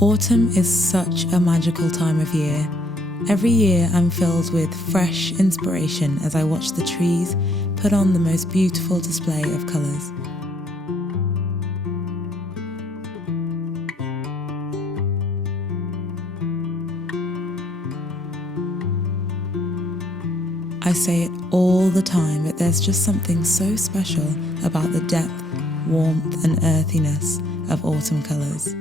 Autumn is such a magical time of year. Every year I'm filled with fresh inspiration as I watch the trees put on the most beautiful display of colours. I say it all the time, but there's just something so special about the depth, warmth and earthiness of autumn colours.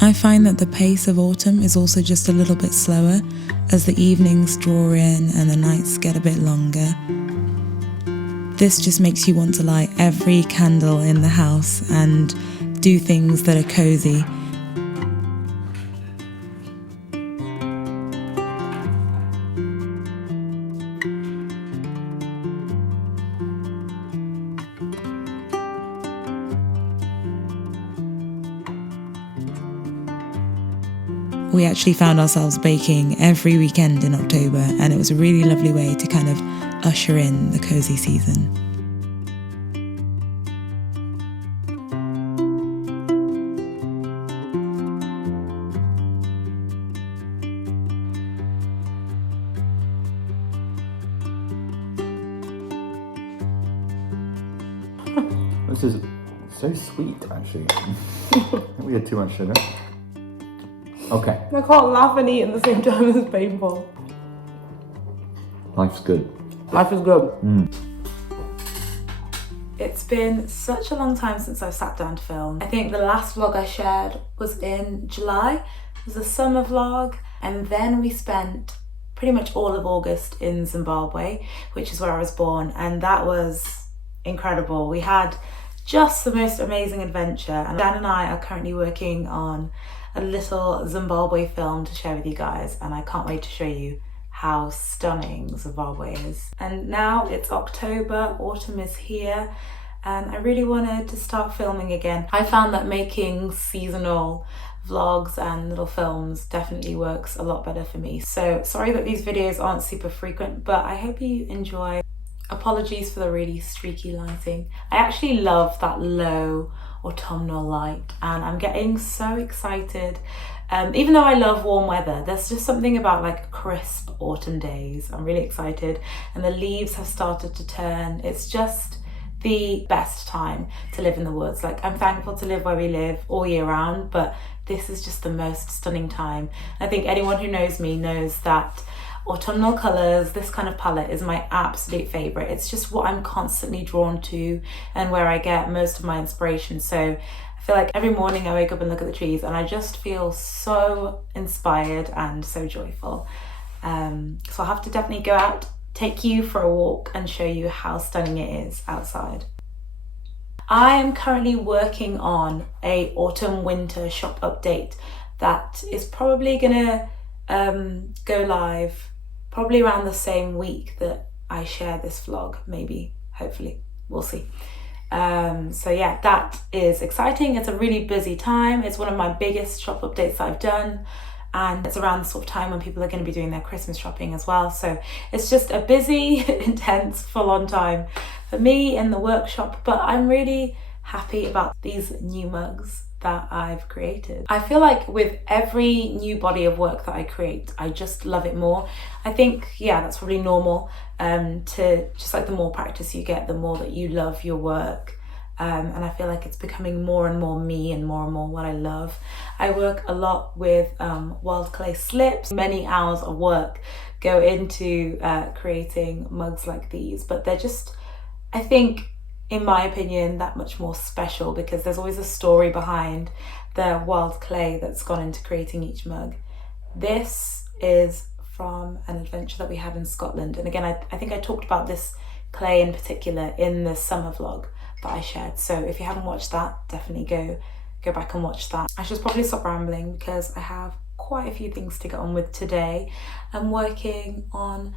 I find that the pace of autumn is also just a little bit slower as the evenings draw in and the nights get a bit longer. This just makes you want to light every candle in the house and do things that are cosy. We actually found ourselves baking every weekend in October, and it was a really lovely way to kind of usher in the cosy season. This is so sweet, actually. I think we had too much sugar. Okay. I can't laugh and eat at the same time as painful. Life's good. Life is good. It's been such a long time since I've sat down to film. I think the last vlog I shared was in July. It was a summer vlog, and then we spent pretty much all of August in Zimbabwe, which is where I was born, and that was incredible. We had just the most amazing adventure, and Dan and I are currently working on a little Zimbabwe film to share with you guys, and I can't wait to show you how stunning Zimbabwe is. And now it's October, autumn is here, and I really wanted to start filming again. I found that making seasonal vlogs and little films definitely works a lot better for me. So sorry that these videos aren't super frequent, but I hope you enjoy. Apologies for the really streaky lighting. I actually love that low autumnal light, and I'm getting so excited. Even though I love warm weather, there's just something about like crisp autumn days. I'm really excited, and the leaves have started to turn. It's just the best time to live in the woods. Like, I'm thankful to live where we live all year round, but this is just the most stunning time. I think anyone who knows me knows that autumnal colours, this kind of palette, is my absolute favourite. It's just what I'm constantly drawn to and where I get most of my inspiration. So I feel like every morning I wake up and look at the trees and I just feel so inspired and so joyful. So I'll have to definitely go out, take you for a walk and show you how stunning it is outside. I am currently working on a autumn winter shop update that is probably gonna go live probably around the same week that I share this vlog, maybe, hopefully, we'll see. So yeah, that is exciting. It's a really busy time. It's one of my biggest shop updates that I've done, and it's around the sort of time when people are going to be doing their Christmas shopping as well. So it's just a busy, intense, full-on time for me in the workshop, but I'm really happy about these new mugs that I've created. I feel like with every new body of work that I create, I just love it more. I think, yeah, that's probably normal, to just like the more practice you get, the more that you love your work. And I feel like it's becoming more and more me and more what I love. I work a lot with wild clay slips. Many hours of work go into creating mugs like these, but they're just, I think, in my opinion, that much more special because there's always a story behind the wild clay that's gone into creating each mug. This is from an adventure that we had in Scotland, and again, I think I talked about this clay in particular in the summer vlog that I shared. So if you haven't watched that, definitely go back and watch that. I should probably stop rambling because I have quite a few things to get on with today. I'm working on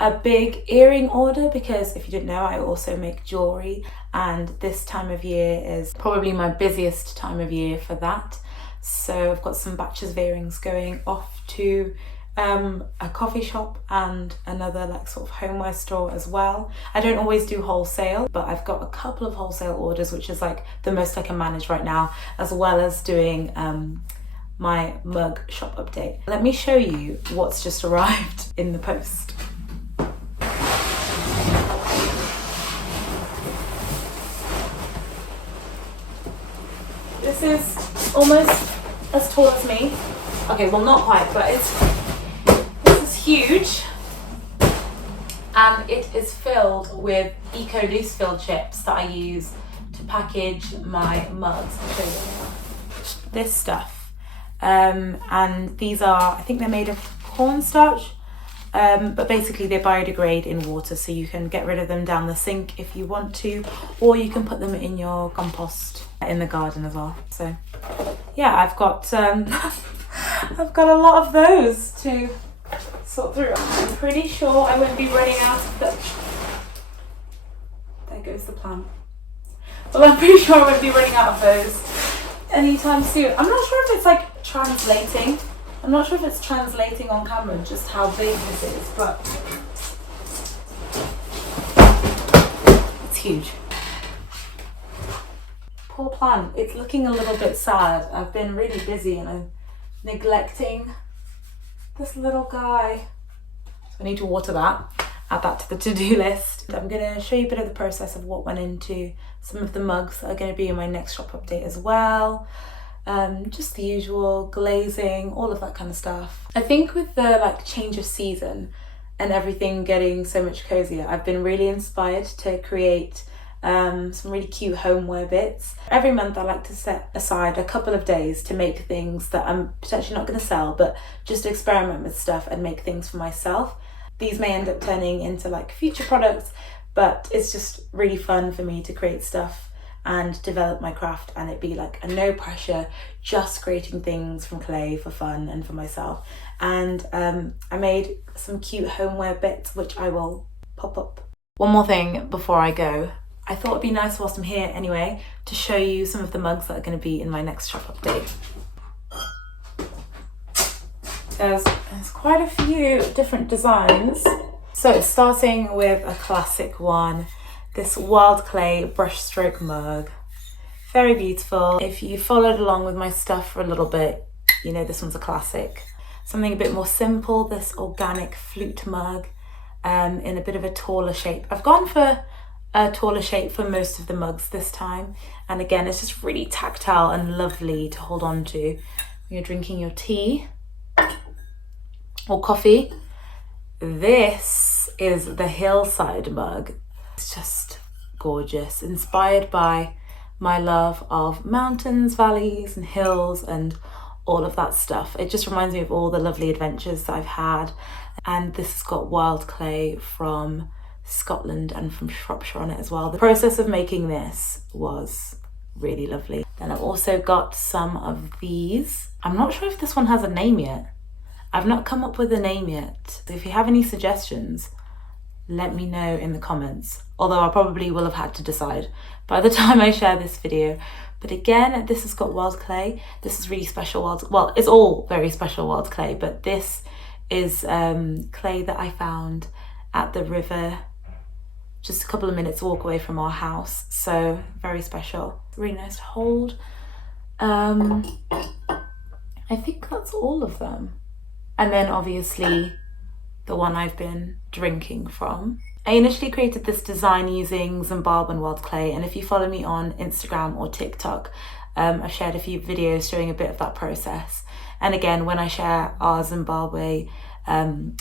a big earring order because if you didn't know, I also make jewelry, and this time of year is probably my busiest time of year for that. So I've got some batches of earrings going off to a coffee shop and another like sort of homeware store as well. I don't always do wholesale, but I've got a couple of wholesale orders, which is like the most I can manage right now, as well as doing my mug shop update. Let me show you what's just arrived in the post. This is almost as tall as me. Okay, well not quite, but this is huge. And it is filled with eco loose fill chips that I use to package my mugs. I'll show you this stuff. And these are, I think they're made of cornstarch, but basically they biodegrade in water, so you can get rid of them down the sink if you want to, or you can put them in your compost in the garden as well. So yeah, I've got I've got a lot of those to sort through. I'm pretty sure I won't be running out of them. There goes the plant. Well, I'm pretty sure I won't be running out of those anytime soon. I'm not sure if it's like translating. I'm not sure if it's translating on camera just how big this is, but it's huge. Poor plant, it's looking a little bit sad. I've been really busy and I'm neglecting this little guy. So I need to water that, add that to the to-do list. I'm going to show you a bit of the process of what went into some of the mugs that are going to be in my next shop update as well. Just the usual glazing, all of that kind of stuff. I think with the like change of season and everything getting so much cozier, I've been really inspired to create some really cute homeware bits. Every month I like to set aside a couple of days to make things that I'm potentially not going to sell, but just experiment with stuff and make things for myself. These may end up turning into like future products, but it's just really fun for me to create stuff and develop my craft, and it be like a no pressure, just creating things from clay for fun and for myself. And I made some cute homeware bits which I will pop up. One more thing before I go. I thought it'd be nice whilst I'm here anyway to show you some of the mugs that are going to be in my next shop update. There's quite a few different designs. So starting with a classic one, this wild clay brushstroke mug. Very beautiful. If you followed along with my stuff for a little bit, you know this one's a classic. Something a bit more simple, this organic flute mug in a bit of a taller shape. I've gone for a taller shape for most of the mugs this time, and again it's just really tactile and lovely to hold on to when you're drinking your tea or coffee. This is the hillside mug. It's just gorgeous, inspired by my love of mountains, valleys and hills and all of that stuff. It just reminds me of all the lovely adventures that I've had. And this has got wild clay from Scotland and from Shropshire on it as well. The process of making this was really lovely. Then I've also got some of these. I'm not sure if this one has a name yet. I've not come up with a name yet. So if you have any suggestions, let me know in the comments. Although I probably will have had to decide by the time I share this video. But again, this has got wild clay. This is really special well, it's all very special wild clay, but this is clay that I found at the river just a couple of minutes walk away from our house. So very special. Really nice to hold. I think that's all of them. And then obviously the one I've been drinking from. I initially created this design using Zimbabwean wild clay, and if you follow me on Instagram or TikTok, I've shared a few videos showing a bit of that process. And again, when I share our Zimbabwe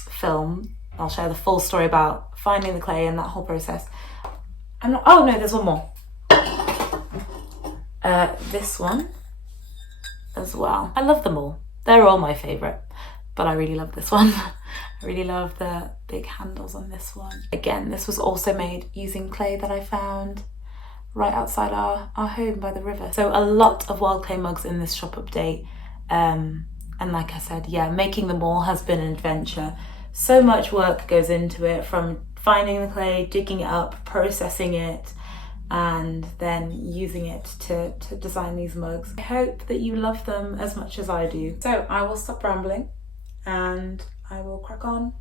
film, I'll share the full story about finding the clay and that whole process. Oh no, there's one more. This one as well. I love them all. They're all my favourite, but I really love this one. I really love the big handles on this one. Again, this was also made using clay that I found right outside our home by the river. So a lot of wild clay mugs in this shop update. And like I said, yeah, making them all has been an adventure. So much work goes into it, from finding the clay, digging it up, processing it, and then using it to design these mugs. I hope that you love them as much as I do. So I will stop rambling and I will crack on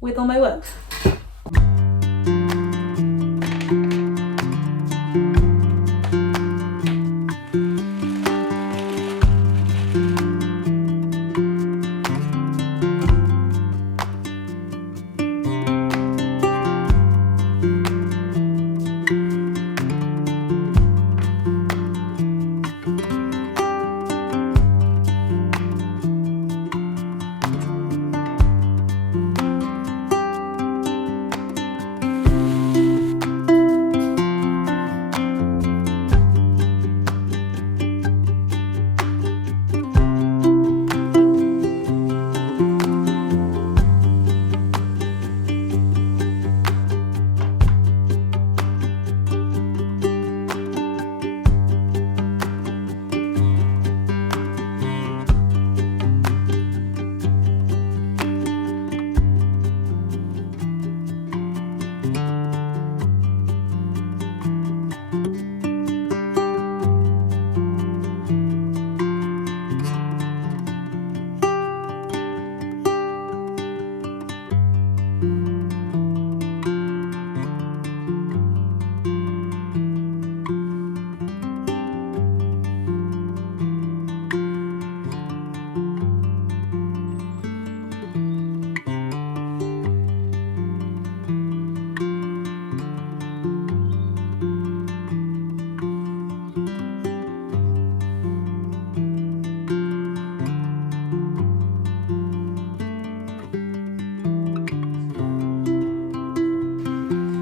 with all my work.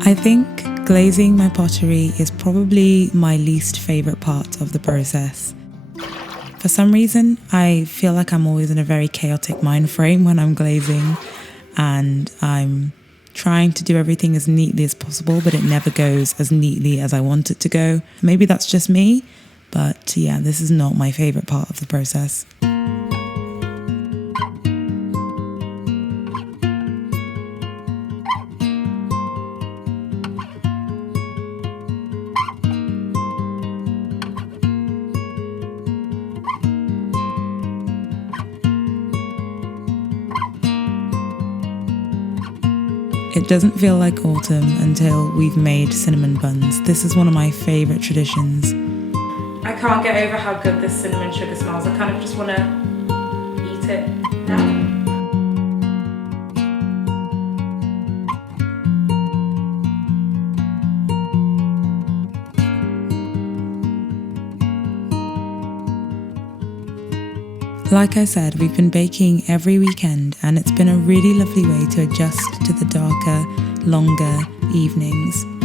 I think glazing my pottery is probably my least favourite part of the process. For some reason, I feel like I'm always in a very chaotic mind frame when I'm glazing, and I'm trying to do everything as neatly as possible, but it never goes as neatly as I want it to go. Maybe that's just me, but yeah, this is not my favourite part of the process. It doesn't feel like autumn until we've made cinnamon buns. This is one of my favourite traditions. I can't get over how good this cinnamon sugar smells. I kind of just want to eat it now. Like I said, we've been baking every weekend, and it's been a really lovely way to adjust to the darker, longer evenings.